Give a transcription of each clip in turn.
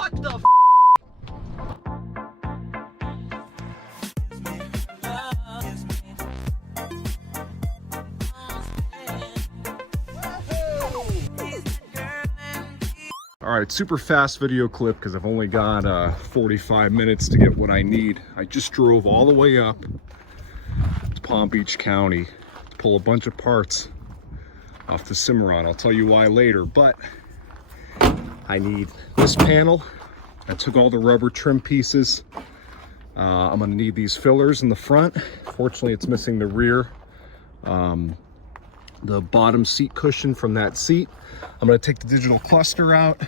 What the f? All right, super fast video clip because I've only got 45 minutes to get what I need. I just drove all the way up to Palm Beach County to pull a bunch of parts off the Cimarron. I'll tell you why later, but I need this panel. I took all the rubber trim pieces. I'm gonna need these fillers in the front. Fortunately, it's missing the rear. The bottom seat cushion from that seat. I'm gonna take the digital cluster out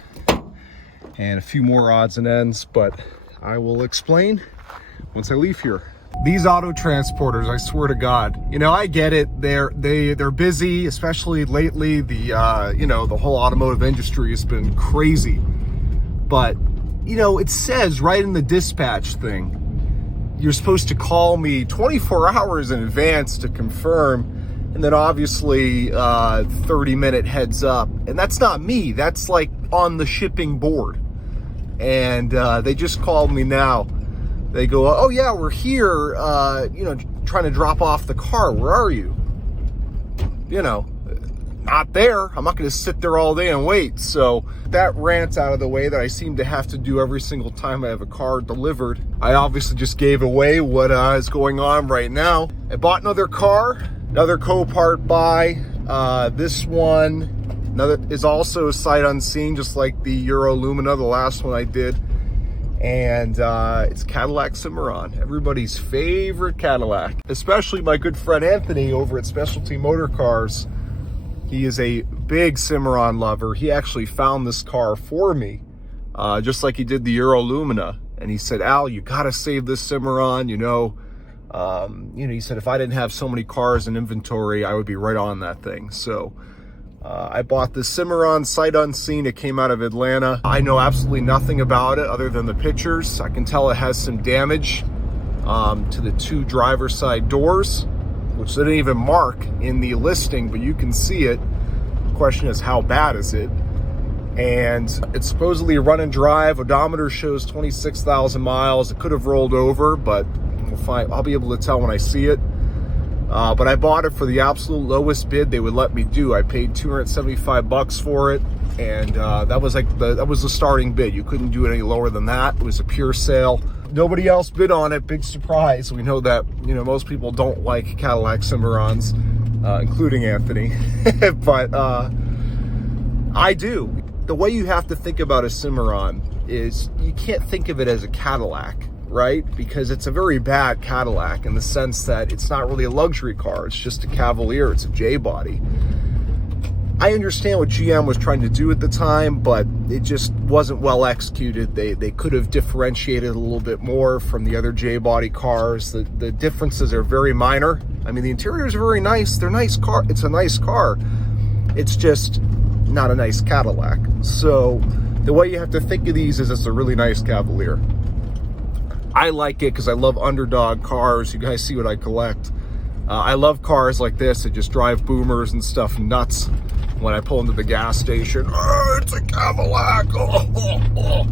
and a few more odds and ends, but I will explain once I leave here. These auto transporters, I swear to God, you know, I get it. They're busy, especially lately. The you know, the whole automotive industry has been crazy. But you know, it says right in the dispatch thing, you're supposed to call me 24 hours in advance to confirm, and then obviously 30-minute heads up. And that's not me, that's like on the shipping board. And they just called me now. They go, oh yeah, we're here, you know, trying to drop off the car. Where are you? You know, not there. I'm not going to sit there all day and wait. So that rant out of the way that I seem to have to do every single time I have a car delivered. I obviously just gave away what is going on right now. I bought another car, another Copart buy. This one, another is also sight unseen, just like the Euro Lumina, the last one I did. And it's Cadillac Cimarron, everybody's favorite Cadillac, especially my good friend Anthony over at Specialty Motor Cars. He is a big Cimarron lover. He actually found this car for me, just like he did the Euro Lumina. And he said, Al, you gotta save this Cimarron, you know. He said, if I didn't have so many cars in inventory, I would be right on that thing. So I bought the Cimarron sight unseen. It came out of Atlanta. I know absolutely nothing about it other than the pictures. I can tell it has some damage to the two driver's side doors, which they didn't even mark in the listing, but you can see it. The question is, how bad is it? And it's supposedly a run and drive. Odometer shows 26,000 miles. It could have rolled over, but we'll find. I'll be able to tell when I see it. But I bought it for the absolute lowest bid they would let me do. I paid $275 for it, and that was the starting bid. You couldn't do it any lower than that. It was a pure sale. Nobody else bid on it. Big surprise. We know that, you know, most people don't like Cadillac Cimarrons, including Anthony, but I do. The way you have to think about a Cimarron is you can't think of it as a Cadillac, right? Because it's a very bad Cadillac in the sense that it's not really a luxury car. It's just a Cavalier. It's a J-body. I understand what GM was trying to do at the time, but it just wasn't well executed. They could have differentiated a little bit more from the other J-body cars. The differences are very minor. I mean, the interiors are very nice. They're nice car. It's a nice car. It's just not a nice Cadillac. So the way you have to think of these is it's a really nice Cavalier. I like it because I love underdog cars. You guys see what I collect. I love cars like this that just drive boomers and stuff nuts. When I pull into the gas station, oh, it's a Cadillac. Oh.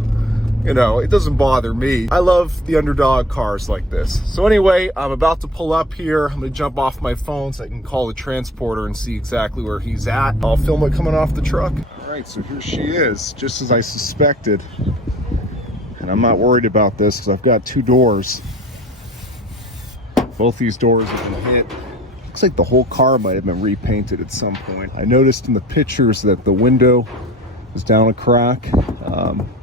You know, it doesn't bother me. I love the underdog cars like this. So anyway, I'm about to pull up here. I'm gonna jump off my phone so I can call the transporter and see exactly where he's at. I'll film it coming off the truck. All right, so here she is, just as I suspected. And I'm not worried about this because I've got two doors. Both these doors have been hit. Looks like the whole car might have been repainted at some point. I noticed in the pictures that the window was down a crack.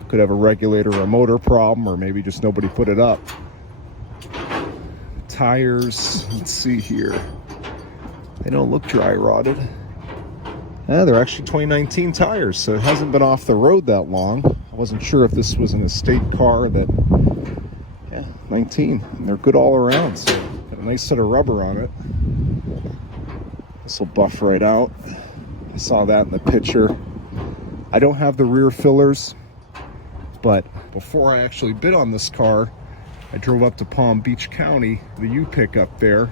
Could have a regulator or a motor problem, or maybe just nobody put it up. Tires, let's see here. They don't look dry rotted. Yeah, they're actually 2019 tires, so it hasn't been off the road that long. I wasn't sure if this was an estate car that, yeah, 19. And they're good all around, so got a nice set of rubber on it. This will buff right out. I saw that in the picture. I don't have the rear fillers, but before I actually bid on this car, I drove up to Palm Beach County, the U pickup there,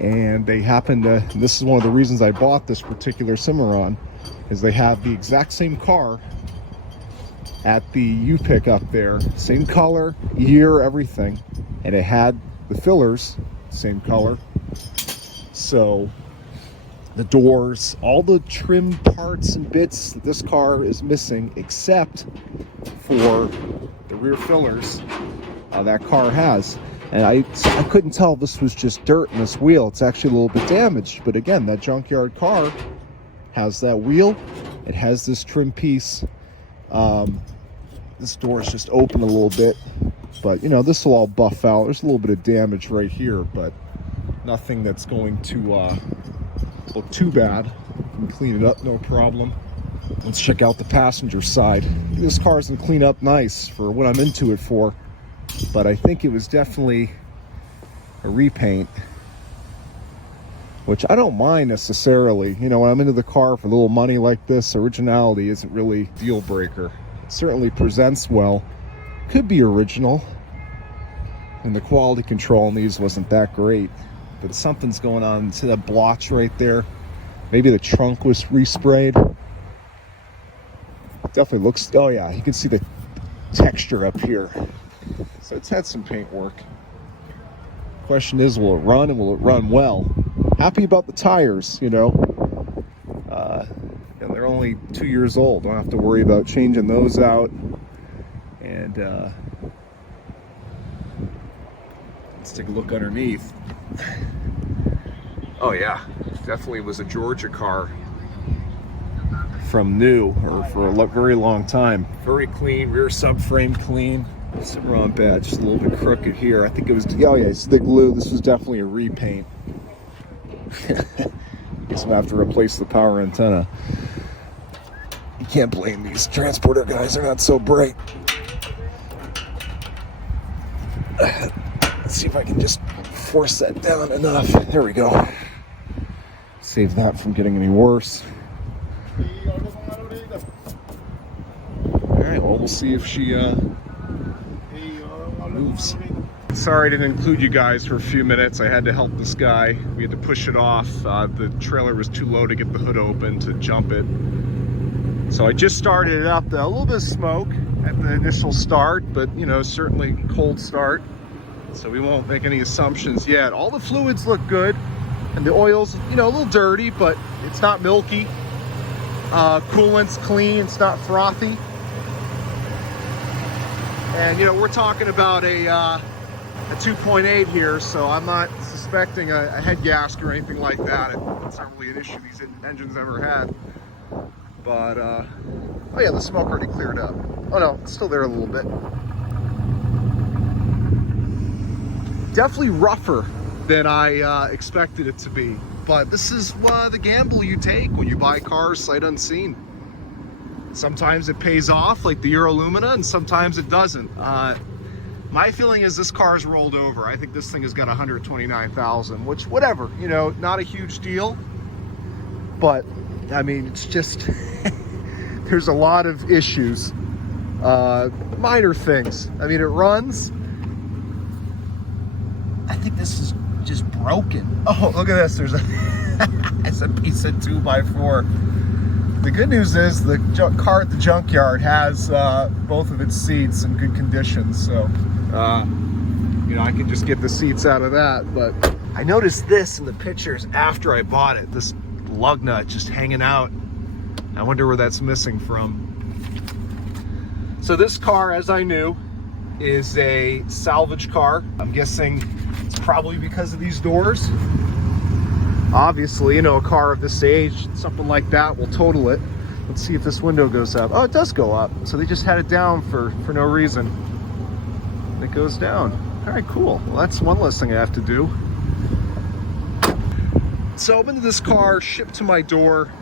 and they happened to, this is one of the reasons I bought this particular Cimarron, is they have the exact same car at the U-pick up there. Same color, year, everything. And it had the fillers, same color. So the doors, all the trim parts and bits that this car is missing, except for the rear fillers that car has. And I couldn't tell if this was just dirt in this wheel. It's actually a little bit damaged. But again, that junkyard car has that wheel. It has this trim piece. This door is just open a little bit. But, you know, this will all buff out. There's a little bit of damage right here, but nothing that's going to look too bad. You can clean it up, no problem. Let's check out the passenger side. This car's gonna clean up nice for what I'm into it for. But I think it was definitely a repaint, which I don't mind necessarily. You know, when I'm into the car for a little money like this, originality isn't really a deal breaker. It certainly presents well. Could be original, and the quality control on these wasn't that great, but something's going on. See that blotch right there? Maybe the trunk was resprayed. Definitely looks, oh yeah, you can see the texture up here. So it's had some paint work. Question is, will it run, and will it run well? Happy about the tires, you know. And they're only 2 years old. Don't have to worry about changing those out. And let's take a look underneath. Oh yeah, definitely was a Georgia car from new, or for a very long time. Very clean, rear subframe clean. Cimarron badge, just a little bit crooked here. I think it was, oh yeah, it's the glue. This was definitely a repaint. Guess I'm gonna have to replace the power antenna. You can't blame these transporter guys, they're not so bright. Let's see if I can just force that down enough. There we go. Save that from getting any worse. Alright, well, we'll see if she moves. Sorry I didn't include you guys for a few minutes. I had to help this guy. We had to push it off. The trailer was too low to get the hood open to jump it. So I just started it up. A little bit of smoke at the initial start, but you know, certainly cold start. So we won't make any assumptions yet. All the fluids look good, and the oil's, you know, a little dirty, but it's not milky. Coolant's clean, it's not frothy. And you know, we're talking about a 2.8 here, so I'm not suspecting a head gasket or anything like that. It's not really an issue these engines ever had. But oh yeah, the smoke already cleared up. Oh no, it's still there a little bit. Definitely rougher than I expected it to be. But this is the gamble you take when you buy cars sight unseen. Sometimes it pays off, like the Euro Lumina, and sometimes it doesn't. My feeling is this car's rolled over. I think this thing has got 129,000, which, whatever, you know, not a huge deal. But, I mean, it's just, there's a lot of issues. Minor things. I mean, it runs. I think this is just broken. Oh, look at this. There's it's a piece of 2x4. The good news is the car at the junkyard has both of its seats in good condition, so you know, I can just get the seats out of that. But I noticed this in the pictures after I bought it, this lug nut just hanging out. I wonder where that's missing from. So this car, as I knew, is a salvage car. I'm guessing it's probably because of these doors. Obviously, you know, a car of this age, something like that will total it. Let's see if this window goes up. Oh, it does go up. So they just had it down for no reason. It goes down. All right, cool. Well, that's one less thing I have to do. So I'm into this car, shipped to my door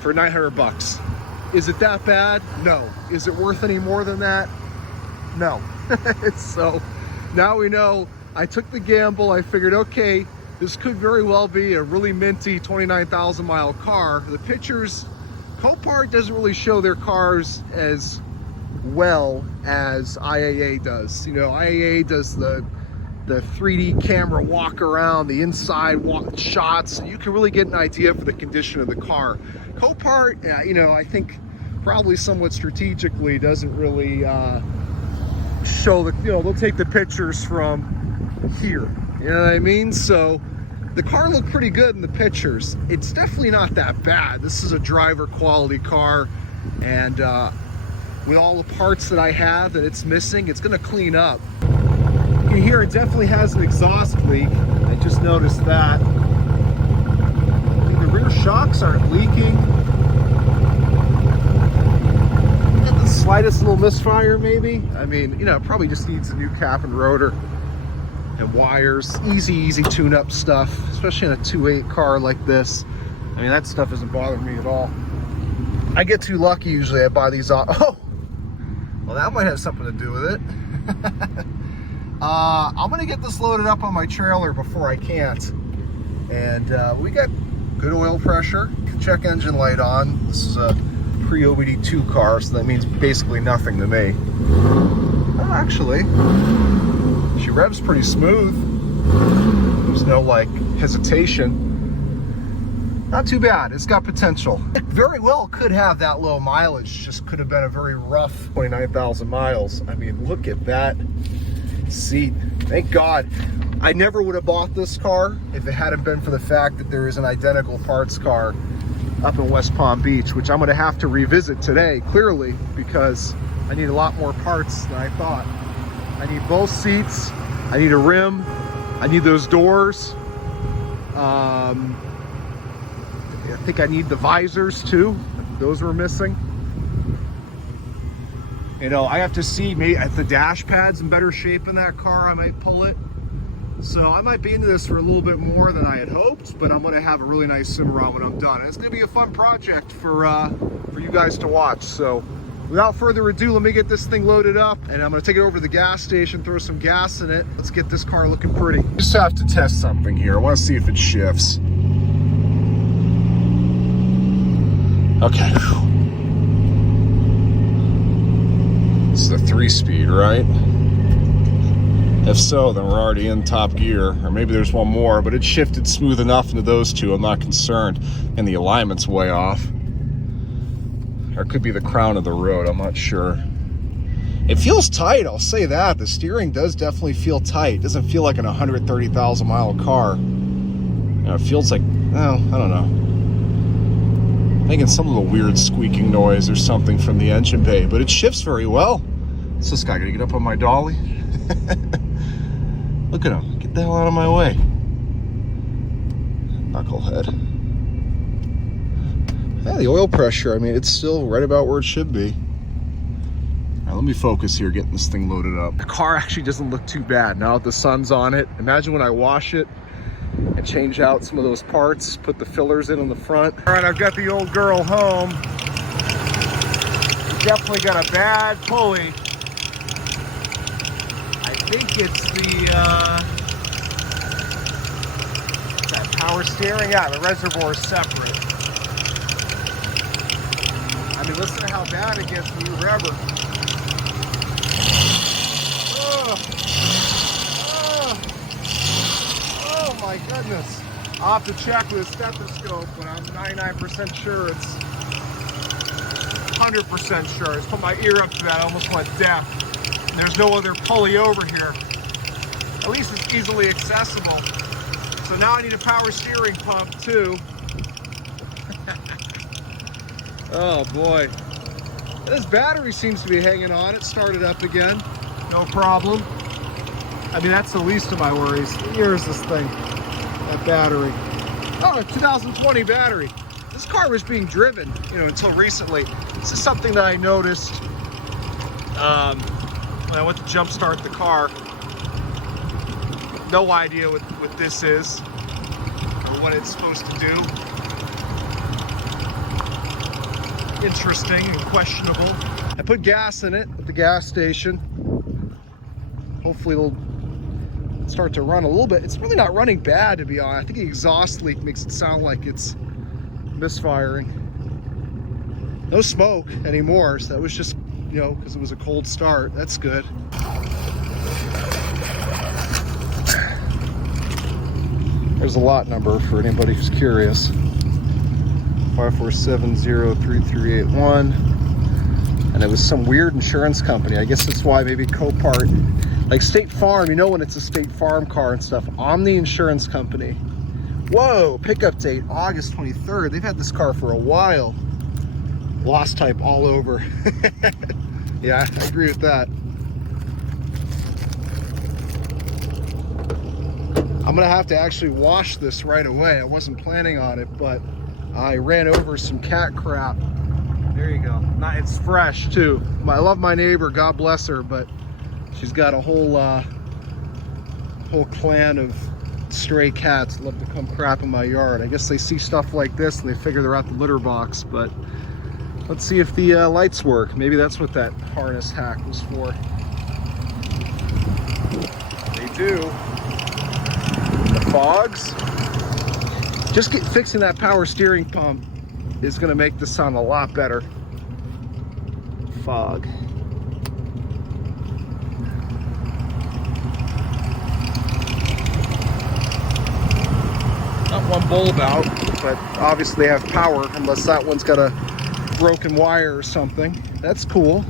for 900 bucks. Is it that bad? No. Is it worth any more than that? No. So now we know. I took the gamble. I figured, okay, this could very well be a really minty 29,000 mile car. The pictures, Copart doesn't really show their cars as well as IAA does. You know, IAA does the 3D camera walk around, the inside walk shots. You can really get an idea for the condition of the car. Copart, you know, I think probably somewhat strategically, doesn't really show the, you know, they'll take the pictures from here, you know what I mean? So the car looked pretty good in the pictures. It's definitely not that bad. This is a driver quality car, and with all the parts that I have that it's missing, it's gonna clean up. You can hear it definitely has an exhaust leak. I just noticed that. The rear shocks aren't leaking. Got the slightest little misfire maybe. I mean, you know, it probably just needs a new cap and rotor and wires. Easy tune-up stuff, especially in a 2.8 car like this. I mean, that stuff doesn't bother me at all. I get too lucky usually. I buy these off. Oh, well, that might have something to do with it. I'm gonna get this loaded up on my trailer before I can't. And we got good oil pressure, check engine light on. This is a pre-OBD2 car, so that means basically nothing to me. Oh, actually, she revs pretty smooth. There's no like hesitation. Not too bad. It's got potential. It very well could have that low mileage. Just could have been a very rough 29,000 miles. I mean, look at that seat. Thank God. I never would have bought this car if it hadn't been for the fact that there is an identical parts car up in West Palm Beach, which I'm going to have to revisit today, clearly, because I need a lot more parts than I thought. I need both seats. I need a rim. I need those doors. I think I need the visors too. Those were missing. You know, I have to see maybe if the dash pad's in better shape in that car, I might pull it. So I might be into this for a little bit more than I had hoped, but I'm gonna have a really nice Cimarron when I'm done. And it's gonna be a fun project for you guys to watch. So without further ado, let me get this thing loaded up, and I'm gonna take it over to the gas station, throw some gas in it. Let's get this car looking pretty. Just have to test something here. I wanna see if it shifts. Okay. This is a 3-speed, right? If so, then we're already in top gear. Or maybe there's one more, but it shifted smooth enough into those two. I'm not concerned. And the alignment's way off. Or it could be the crown of the road. I'm not sure. It feels tight, I'll say that. The steering does definitely feel tight. It doesn't feel like an 130,000 mile car. You know, it feels like, well, I don't know. Making some little weird squeaking noise or something from the engine bay, but it shifts very well. Is this guy gonna get up on my dolly? Look at him, get the hell out of my way. Knucklehead. Yeah, the oil pressure, I mean, it's still right about where it should be. All right, let me focus here, getting this thing loaded up. The car actually doesn't look too bad now that the sun's on it. Imagine when I wash it and change out some of those parts, put the fillers in on the front. All right, I've got the old girl home. We definitely got a bad pulley. I think it's the, that power steering? Yeah, the reservoir is separate. I mean, listen to how bad it gets when you rev her. Oh my goodness. I'll have to check with a stethoscope, but I'm 99% sure it's 100% sure. I just put my ear up to that, I almost went deaf. And there's no other pulley over here. At least it's easily accessible. So now I need a power steering pump too. Oh boy. This battery seems to be hanging on. It started up again. No problem. I mean, that's the least of my worries. What year is this thing? That battery. Oh, a 2020 battery. This car was being driven, you know, until recently. This is something that I noticed when I went to jumpstart the car. No idea what this is or what it's supposed to do. Interesting and questionable. I put gas in it at the gas station. Hopefully it'll start to run a little bit. It's really not running bad, to be honest. I think the exhaust leak makes it sound like it's misfiring. No smoke anymore, so that was just, you know, because it was a cold start. That's good. There's a lot number for anybody who's curious. 547-03381. and it was some weird insurance company. I guess that's why maybe Copart, like State Farm, you know when it's a State Farm car and stuff. I'm the insurance company. Whoa, pickup date, August 23rd. They've had this car for a while. Lost type all over. Yeah, I agree with that. I'm gonna have to actually wash this right away. I wasn't planning on it, but I ran over some cat crap. There you go. It's fresh too. I love my neighbor, God bless her, but she's got a whole clan of stray cats that love to come crap in my yard. I guess they see stuff like this and they figure they're at the litter box, but let's see if the lights work. Maybe that's what that harness hack was for. They do. The fogs. Just fixing that power steering pump is going to make this sound a lot better. Fog. Not one bulb out, but obviously they have power, unless that one's got a broken wire or something. That's cool.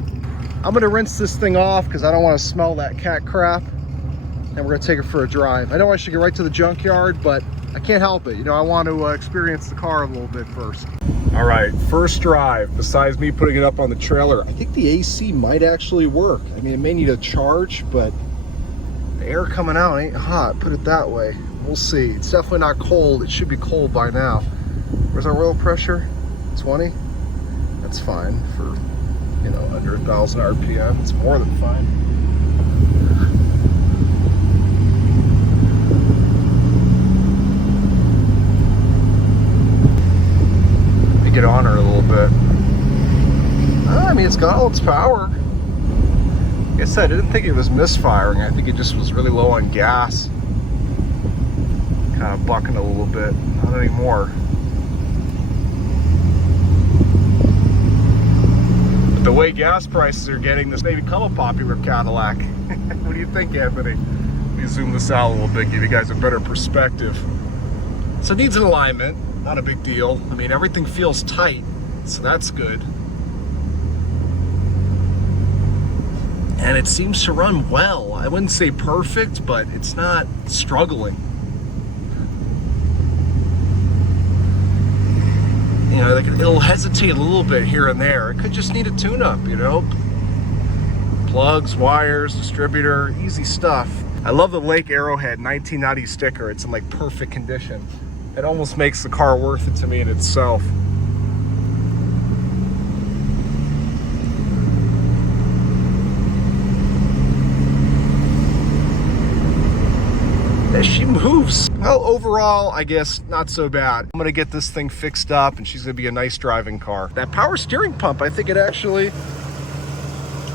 I'm going to rinse this thing off because I don't want to smell that cat crap, and we're going to take it for a drive. I know I should get right to the junkyard, but I can't help it. You know, I want to experience the car a little bit first. All right, first drive. Besides me putting it up on the trailer, I think the AC might actually work. I mean, it may need a charge, but the air coming out ain't hot, put it that way. We'll see. It's definitely not cold. It should be cold by now. Where's our oil pressure? 20? That's fine for, you know, under 1,000 RPM. It's more than fine. Get on her a little bit. I mean, it's got all its power. Like I said, I didn't think it was misfiring. I think it just was really low on gas. Kind of bucking a little bit. Not anymore. But the way gas prices are getting, this may become a popular Cadillac. What do you think, Anthony? Let me zoom this out a little bit, give you guys a better perspective. So it needs an alignment. Not a big deal. I mean, everything feels tight, so that's good. And it seems to run well. I wouldn't say perfect, but it's not struggling. You know, like it'll hesitate a little bit here and there. It could just need a tune-up, you know? Plugs, wires, distributor, easy stuff. I love the Lake Arrowhead 1990 sticker. It's in like perfect condition. It almost makes the car worth it to me in itself. As she moves. Well, overall, I guess not so bad. I'm gonna get this thing fixed up and she's gonna be a nice driving car. That power steering pump, I think it actually,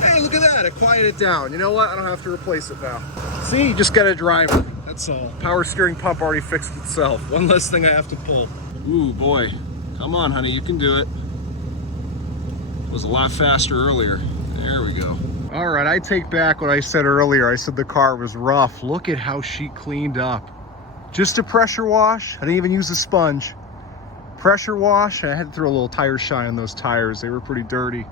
hey, look at that, it quieted it down. You know what, I don't have to replace it now. See, you just got a driver. That's all. Power steering pump already fixed itself. One less thing I have to pull. Ooh, boy. Come on, honey, you can do it. It was a lot faster earlier. There we go. All right, I take back what I said earlier. I said the car was rough. Look at how she cleaned up. Just a pressure wash. I didn't even use a sponge. Pressure wash. I had to throw a little tire shine on those tires. They were pretty dirty.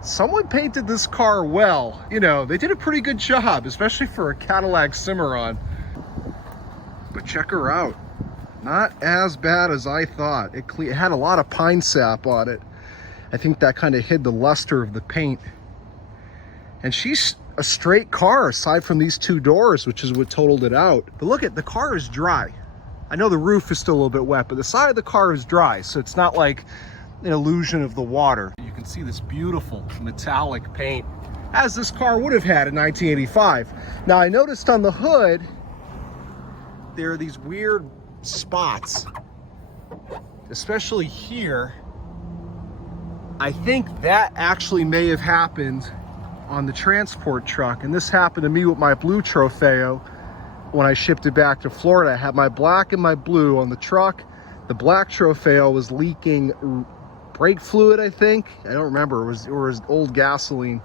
Someone painted this car well. You know, they did a pretty good job, especially for a Cadillac Cimarron. But check her out. Not as bad as I thought. It had a lot of pine sap on it. I think that kind of hid the luster of the paint. And she's a straight car aside from these two doors, which is what totaled it out. But look at, the car is dry. I know the roof is still a little bit wet, but the side of the car is dry. So it's not like an illusion of the water. You can see this beautiful metallic paint, as this car would have had in 1985. Now I noticed on the hood, there are these weird spots, especially here. I think that actually may have happened on the transport truck, and this happened to me with my blue Trofeo when I shipped it back to Florida. I had my black and my blue on the truck. The black Trofeo was leaking brake fluid, I think. I don't remember. It was old gasoline.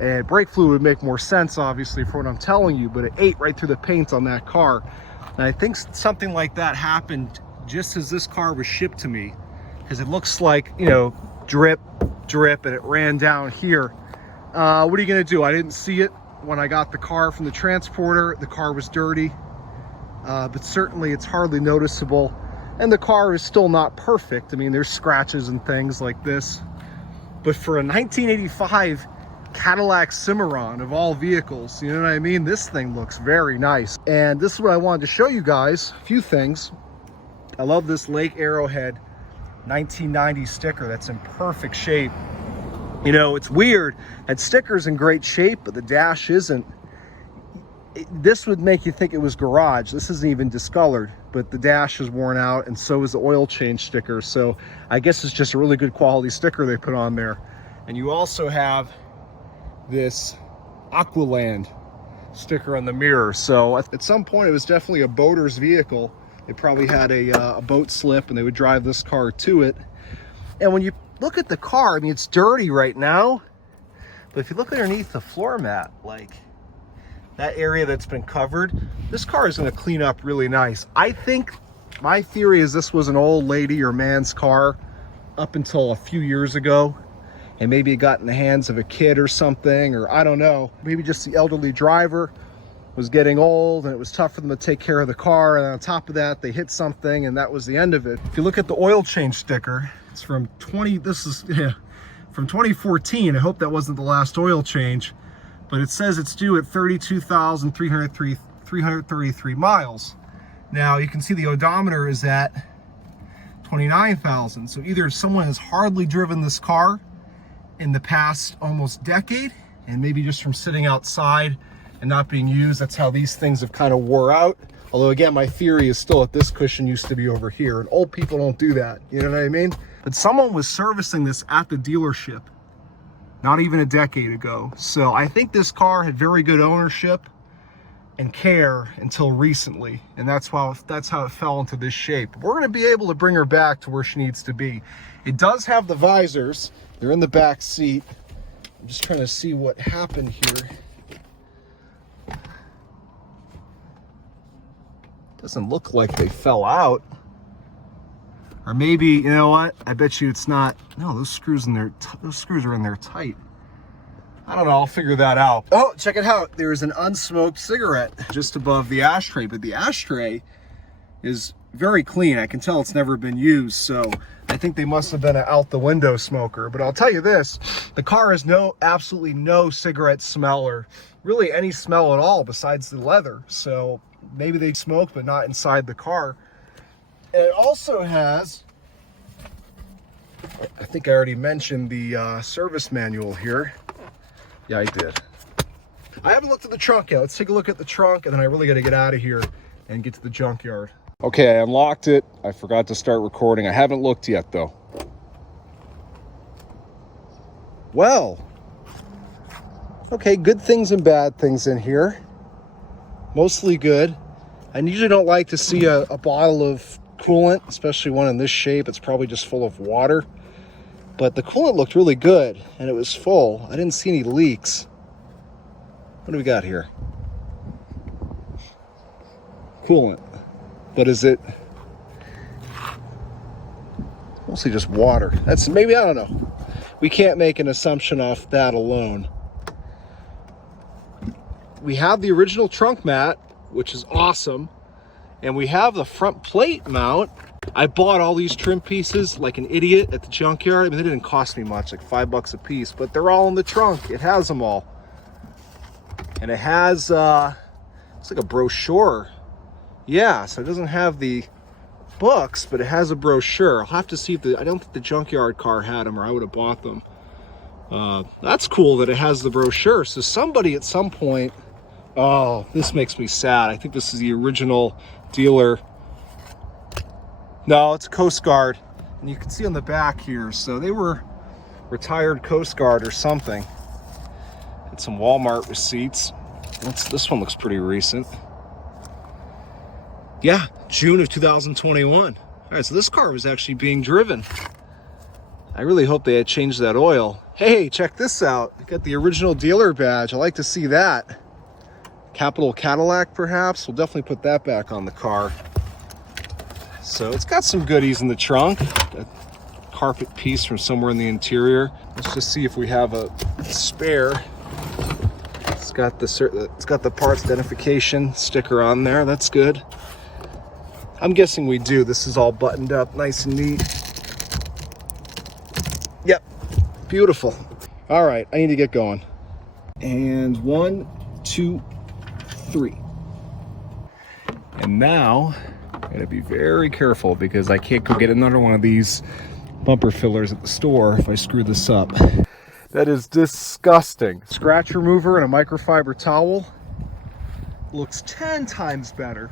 And brake fluid would make more sense, obviously, for what I'm telling you, but it ate right through the paint on that car. And I think something like that happened just as this car was shipped to me, because it looks like, you know, drip, drip, and it ran down here. What are you gonna do? I didn't see it when I got the car from the transporter. The car was dirty, but certainly it's hardly noticeable. And the car is still not perfect. I mean, there's scratches and things like this. But for a 1985 Cadillac Cimarron, of all vehicles, you know what I mean? This thing looks very nice. And this is what I wanted to show you guys, a few things. I love this Lake Arrowhead 1990 sticker that's in perfect shape. You know, it's weird. That sticker's in great shape, but the dash isn't. This would make you think it was garage. This isn't even discolored, but the dash is worn out, and so is the oil change sticker. So I guess it's just a really good quality sticker they put on there. And you also have this Aqualand sticker on the mirror. So at some point, it was definitely a boater's vehicle. They probably had a boat slip, and they would drive this car to it. And when you look at the car, I mean, it's dirty right now, but if you look underneath the floor mat, like that area that's been covered, this car is going to clean up really nice. I think my theory is this was an old lady or man's car up until a few years ago, and maybe it got in the hands of a kid or something, or I don't know, maybe just the elderly driver was getting old and it was tough for them to take care of the car, and on top of that they hit something and that was the end of it. If you look at the oil change sticker, it's from 2014. I hope that wasn't the last oil change, but it says it's due at 32,333 miles. Now you can see the odometer is at 29,000. So either someone has hardly driven this car in the past almost decade, and maybe just from sitting outside and not being used, that's how these things have kind of wore out. Although again, my theory is still that this cushion used to be over here, and old people don't do that, you know what I mean? But someone was servicing this at the dealership not even a decade ago. So I think this car had very good ownership and care until recently, and that's how it fell into this shape. We're going to be able to bring her back to where she needs to be. It does have the visors. They're in the back seat. I'm just trying to see what happened here. Doesn't look like they fell out. Or maybe, you know what? I bet you it's not. No, those screws are in there tight. I don't know, I'll figure that out. Oh, check it out. There's an unsmoked cigarette just above the ashtray, but the ashtray is very clean. I can tell it's never been used, so I think they must have been an out the window smoker. But I'll tell you this, the car has absolutely no cigarette smell, or really any smell at all besides the leather. So maybe they smoked, but not inside the car. And it also has, I think I already mentioned the service manual here. Yeah, I did. I haven't looked at the trunk yet. Let's take a look at the trunk, and then I really got to get out of here and get to the junkyard. Okay, I unlocked it. I forgot to start recording. I haven't looked yet, though. Well, okay, good things and bad things in here. Mostly good. I usually don't like to see a bottle of coolant, especially one in this shape. It's probably just full of water. But the coolant looked really good, and it was full. I didn't see any leaks. What do we got here? Coolant. But is it mostly just water? That's maybe, I don't know. We can't make an assumption off that alone. We have the original trunk mat, which is awesome. And we have the front plate mount. I bought all these trim pieces like an idiot at the junkyard. I mean, they didn't cost me much, like $5 a piece, but they're all in the trunk. It has them all. And it has, it's like a brochure. Yeah, so it doesn't have the books, but it has a brochure. I'll have to see if I don't think the junkyard car had them, or I would have bought them. That's cool that it has the brochure. So somebody at some point, oh, this makes me sad. I think this is the original dealer. No, it's a Coast Guard. And you can see on the back here, so they were retired Coast Guard or something. Had some Walmart receipts. This one looks pretty recent. Yeah, June of 2021. All right, so this car was actually being driven. I really hope they had changed that oil. Hey, check this out. I got the original dealer badge. I like to see that. Capital Cadillac, perhaps. We'll definitely put that back on the car. So it's got some goodies in the trunk. Got carpet piece from somewhere in the interior. Let's just see if we have a spare. It's got the parts identification sticker on there. That's good. I'm guessing we do. This is all buttoned up, nice and neat. Yep, beautiful. All right, I need to get going. And 1, 2, 3. And now I'm gonna be very careful because I can't go get another one of these bumper fillers at the store if I screw this up. That is disgusting. Scratch remover and a microfiber towel looks 10 times better.